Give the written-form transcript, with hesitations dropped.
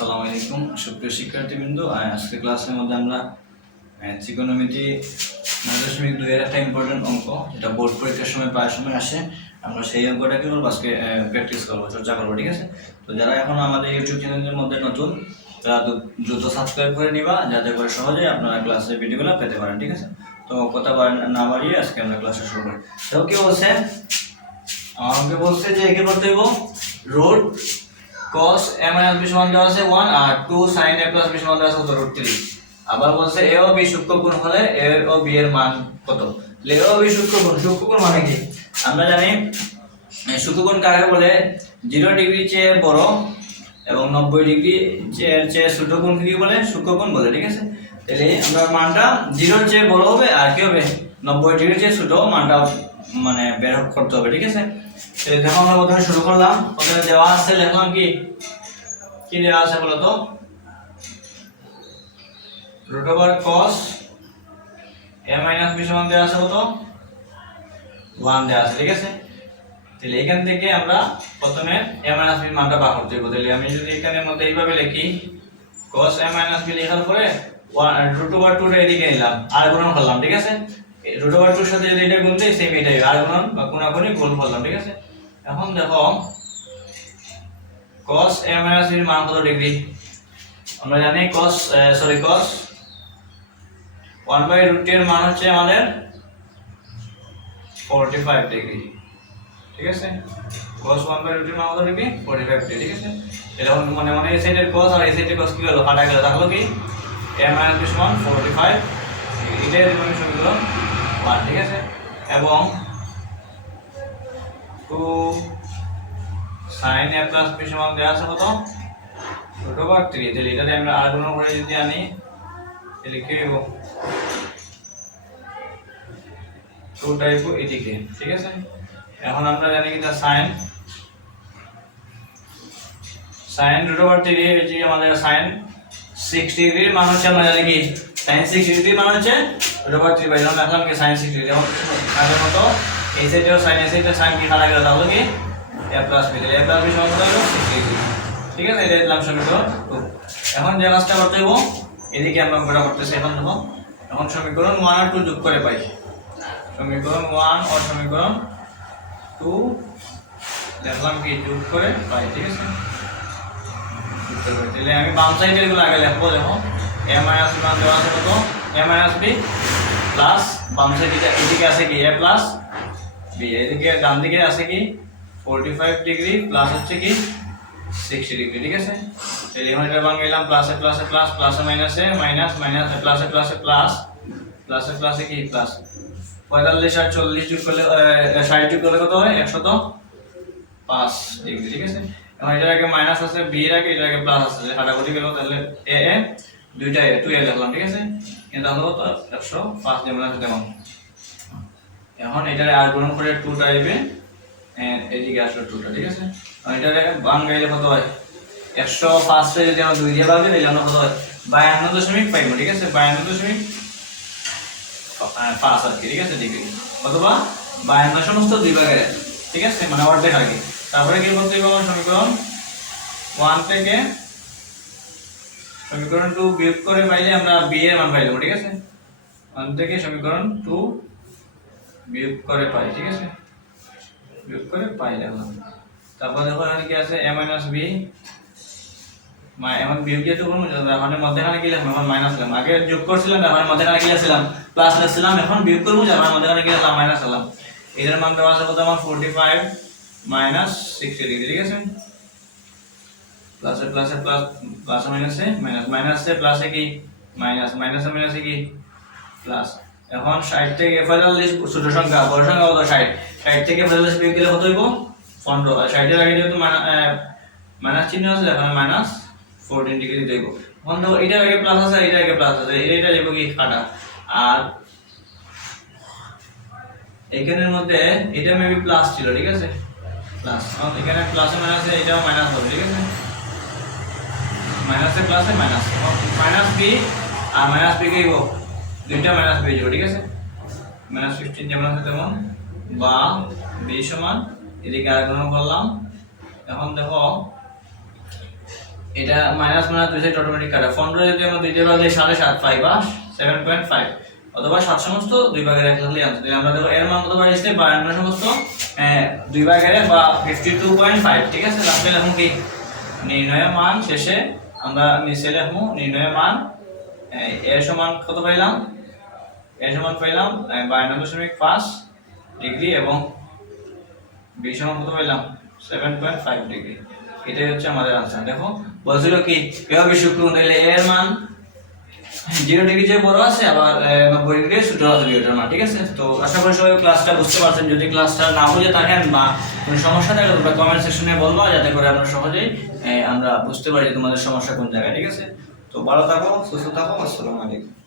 আসসালামু আলাইকুম সুপ্রিয় শিক্ষার্থীবৃন্দ। আজকে ক্লাসের মধ্যে আমরা ত্রিকোণমিতি 9.2 এর একটা ইম্পর্টেন্ট অঙ্ক, যেটা বোর্ড পরীক্ষার সময় প্রায় সময় আসে, আমরা সেই অঙ্কটা কি করবো আজকে প্র্যাকটিস করবো, চর্চা করবো। ঠিক আছে? তো যারা এখন আমাদের ইউটিউব চ্যানেলের মধ্যে নতুন, তারা দ্রুত সাবস্ক্রাইব করে নিবা, যাতে করে সহজে আপনারা ক্লাসের ভিডিওগুলো পেতে পারেন। ঠিক আছে? তো কথা না বাড়িয়ে আজকে আমরা ক্লাসটা শুরু করি। তো কি বলছে আমাকে, বলছে যে একে করতে হইব root cos a minus b সমান দেওয়া আছে 1 আর 2 sin a plus b সমান দেওয়া আছে √ 3। আবার বলছে a ও b সূক্ষ্ম কোণ হলে a ও b এর মান কত। a ও b সূক্ষ্ম কোণ মানে কি আমরা জানি, সূক্ষ্ম কোণ কাকে বলে? 0 ডিগ্রি চেয়ে বড় এবং 90 ডিগ্রি চেয়ে ছোট কোণকে কি বলে? সূক্ষ্ম কোণ বলে। ঠিক আছে? তাহলে আমরা মানটা 0 এর চেয়ে বড় হবে আর কি হবে 90 ডিগ্রি চেয়ে ছোট মানটা মানে বের করতে হবে। ঠিক আছে? তাহলে দেখো আমরা প্রথমে শুরু করলাম। প্রথমে দেওয়া আছে, লিখলাম কি কি দেওয়া আছে বলো তো? √cos a minus b সমান দেওয়া আছে কত? 1 দেওয়া আছে। ঠিক আছে? তাহলে এখান থেকে আমরা প্রথমে a minus b মানটা বার করতে হবে। তাহলে আমি যদি এখানের মধ্যে এইভাবে লিখি, cos a minus b লেখার পরে √2 টা এদিকে নিলাম আর গুণন করলাম। ঠিক আছে? √2 এর সাথে যদি এটা গুণ দেই সেম এটাই, আর গুণন বা গুণাগুণি গুণ করলাম। ঠিক আছে? এখন দেখো cos a minus b এর মান কত ডিগ্রি? আমরা জানি cos 1/√2 এর মান হচ্ছে আমাদের 45 ডিগ্রি। ঠিক আছে? cos 1/√2 এর মান কত ডিগ্রি? 45 ডিগ্রি। ঠিক আছে? এখন মনে মনে এই সাইডের cos আর এই সাইডের cos কি হলো? কাটা গেল। তাহলে কি a minus b সমান 45 এটাই মানে সমীকরণ 1। ঠিক আছে? এবং 2 sin a plus b সমান দেওয়া আছে কত? √3। তাহলে এটাতে আমরা আর গুণ করে যদি আনি তাহলে কি হবে? 2 টাইপ এদিকে। ঠিক আছে? এখন আমরা জানি কি sin √3 এই যে আমাদের sin 6 ডিগ্রির মান হচ্ছে, আমরা জানি কি sin 6 ডিগ্রির মান হচ্ছে √3 বাই আমরা লিখলাম কি sin 6 ডিগ্রি। এখন আগের মতো এই সাইডেও sin, এই সাইডে sin কি কাটা গেল, তাহলে কি a plus b। তাহলে a plus b সমান কত হলো? 6 ডিগ্রি। ঠিক আছে? এটা দিলাম সমীকরণ 2। এখন যে কাজটা করতে হবে এদিকে আমরা অঙ্কটা করতেছি। এখন দেখো, এখন সমীকরণ 1 আর 2 যোগ করে পাই সমীকরণ 1 আর সমীকরণ 2 লিখলাম কি যোগ করে পাই। ঠিক আছে? তাহলে আমি বাম সাইডের গুলো আগে লিখবো। দেখো a minus b মান দেওয়া আছে কত? a minus b প্লাস বাম সাইডে এদিকে আছে কি a plus b, এদিকে ডান দিকে আছে কি 45 ডিগ্রি প্লাস হচ্ছে কি 60 ডিগ্রি। ঠিক আছে? তাহলে এখন এটা ভাঙলাম প্লাসে প্লাসে প্লাস, প্লাসে মাইনাসে মাইনাস, মাইনাসে প্লাসে প্লাসে প্লাস, প্লাসে প্লাসে কি প্লাস। 45 আর 40 যোগ করলে 60 যোগ করলে কত হয়? 105 ডিগ্রি। ঠিক আছে? এখন এটার আগে মাইনাস আছে, বি এর আগে এটার আগে প্লাস আছে, কাটাকুটি গেল। তাহলে এ এ দুইটা এ 2 এ লিখলাম। ঠিক আছে? এটা হলো কত? 105 যেমন আছে তেমন। এখন এটারে আর গুণ করে 2 টা আইবে, এদিকে আসলো 2 টা। ঠিক আছে? আর এটারে বাম গাইলে কত হয়? 105 টা যদি আমরা 2 দিয়ে ভাগ দিই তাহলে আমরা কত হয়? 52.5। ঠিক আছে? 52.5 আর কি। ঠিক আছে? ডিগ্রি অথবা 52 সমস্ত 2 ভাগের। ঠিক আছে? মানে অর্ধেক আর কি। তারপরে কি করতে হবে? আমরা সমীকরণ 1 থেকে সমীকরণ 2 বিয়োগ করে পাইলে আমরা b এর মান পাই দেব। ঠিক আছে? 1 থেকে সমীকরণ 2 বিয়োগ করে পাই। ঠিক আছে? বিয়োগ করে পাই দেখো। তারপর দেখো এখানে কি আছে? a minus b এখন বিয়োগ যেহেতু করবো, এখন মধ্যখানে কি লিখলাম? এখন মাইনাস লিখলাম। আগে যোগ করছিলাম, এখন মধ্যখানে কি লিখছিলাম? প্লাস লিখছিলাম। এখন বিয়োগ করবো, যার মধ্যখানে কি লিখলাম? মাইনাস লিখলাম। এর মান দেওয়া আছে কত? আমার 45 মাইনাস 60 ডিগ্রি। ঠিক আছে? প্লাসে প্লাসে প্লাস, প্লাসে মাইনাসে মাইনাস, মাইনাসে প্লাসে কি মাইনাস, মাইনাসে মাইনাসে কি প্লাস। এখন 60 থেকে 45 ছোট সংখ্যা, বড় সংখ্যা কত? 60। 60 থেকে 45 বিয়োগ দিলে কত হইব? 15। আর 60 এর আগে যেহেতু মাইনাস চিহ্ন আছে, এখানে মাইনাস 14 ডিগ্রি দেব। এখন দেখো এটার আগে প্লাস আছে, এটার আগে প্লাস আছে, এটা দেব কি কাটা। আর এখানের মধ্যে এটা মেবি প্লাস ছিল। ঠিক আছে? প্লাস, আর এখানে প্লাসে মাইনাসে এটাও মাইনাস হবে। ঠিক আছে? মাইনাসে প্লাসে মাইনাস, মাইনাস বি আর মাইনাস বি কে দুইটা মাইনাস বি যাবে। ঠিক আছে? মাইনাস 15 যেমন আছে তেমন, বা বি সমান এদিকে আর গুণ করলাম। এখন দেখো এটা মাইনাস মাইনাস দুই সাইড অটোমেটিক কাটা 15 যদি আমরা দুইটা ভাগ দিই 7.5 পাই বা 7.5 অথবা 7 সমস্ত দুই ভাগে রাখলে আনসার দিলে আমরা দেখো এর মান কত পাইছি 52 সমস্ত দুই ভাগে বা 52.5 ঠিক আছে লাস্টে লিখুন কি নির্ণয়ের মান শেষে আমরা নিচে লিখবো নির্ণয়ের মান এর সমান কত পাইলাম এর সমান পাইলাম 52.5 ডিগ্রি এবং b সমান কত পাইলাম 7.5 ডিগ্রি এটাই হচ্ছে আমাদের आंसर দেখো বলছিল কি কিভাবে শুক্র তাহলে এর মান 0 ডিগ্রি যে বড় আছে আবার 90 ডিগ্রি ছোট আছে বিটার মান ঠিক আছে তো আশা করি সবাই ক্লাসটা বুঝতে পারছেন যদি ক্লাসটা না বুঝে থাকেন বা কোনো সমস্যা থাকে তোমরা কমেন্ট সেকশনে বলবা যাতে করে আমরা সহজেই আমরা বুঝতে পারি তোমাদের সমস্যা কোন জায়গায় ঠিক আছে তো ভালো থাকো সুস্থ থাকো আসসালামু আলাইকুম